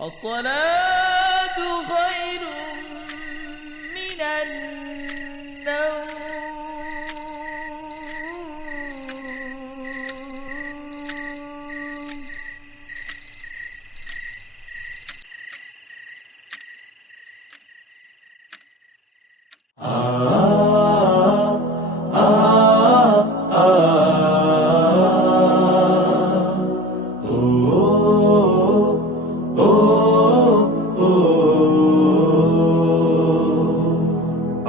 الصلاة خير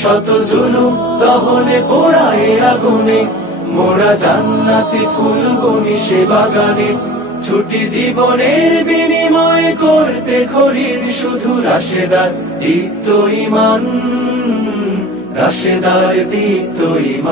শত জুলুম দহনে পোড়ায় আগুনে মোরা জান্নাতি ফুল ফুলগুনি সে বাগানে ছুটি জীবনের বিনিময় করতে খরিদ শুধু রাশেদার দীপ্ত ইমান রাশেদার দীপ্ত ইমান